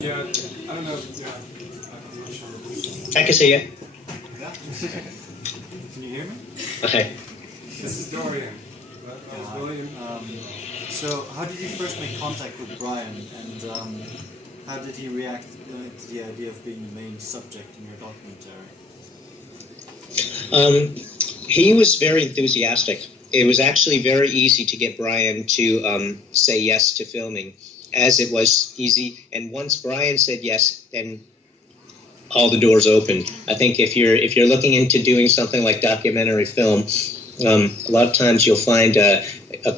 Yeah, I don't know. Yeah, I'm not sure. I can see you. Yeah? Can you hear me? Okay. This is Dorian. That was William. So, how did you first make contact with Brian, and how did he react to the idea of being the main subject in your documentary? He was very enthusiastic. It was actually very easy to get Brian to say yes to filming, as it was easy. And once Brian said yes, then all the doors opened. I think if you're looking into doing something like documentary film, a lot of times you'll find a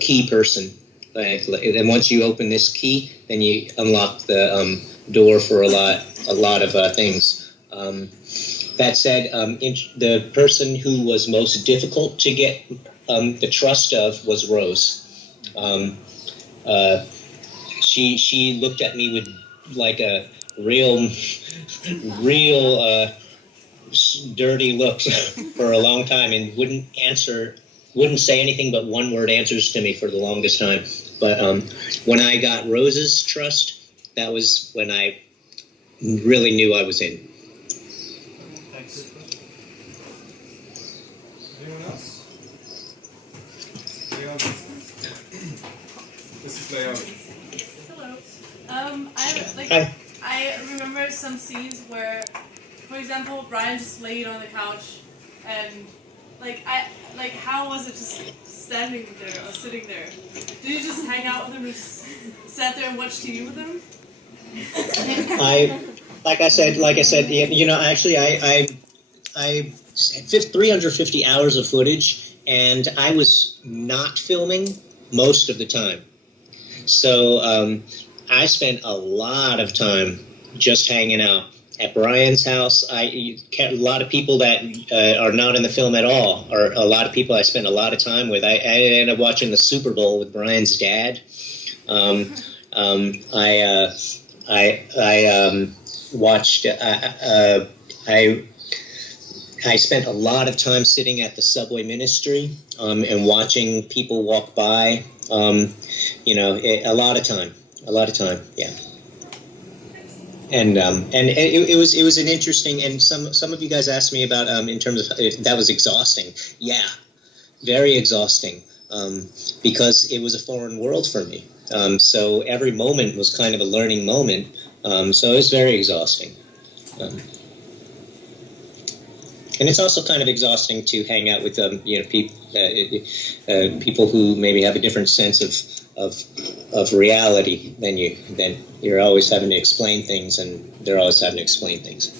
key person. And once you open this key, then you unlock the door for a lot of things. That said, the person who was most difficult to get the trust of was Rose. She looked at me with like a real dirty look for a long time and wouldn't say anything but one-word answers to me for the longest time. But when I got Rose's trust, that was when I really knew I was in. Thanks. Anyone else? Leon? This is Leo. Hello. Hi. I remember some scenes where, for example, Brian just laid on the couch, and how was it just standing there or sitting there? Did you just hang out with him and just sat there and watch TV with him? Like I said, you know, actually, I 350 hours of footage, and I was not filming most of the time. So I spent a lot of time just hanging out at Brian's house. A lot of people that are not in the film at all, or a lot of people I spent a lot of time with. I ended up watching the Super Bowl with Brian's dad. I spent a lot of time sitting at the Subway Ministry and watching people walk by. You know, a lot of time, yeah. And it was an interesting, and some of you guys asked me about in terms of if that was exhausting. Yeah, very exhausting, because it was a foreign world for me. So every moment was kind of a learning moment. So it was very exhausting. And it's also kind of exhausting to hang out with you know, people who maybe have a different sense of reality than you. Then you're always having to explain things, and they're always having to explain things.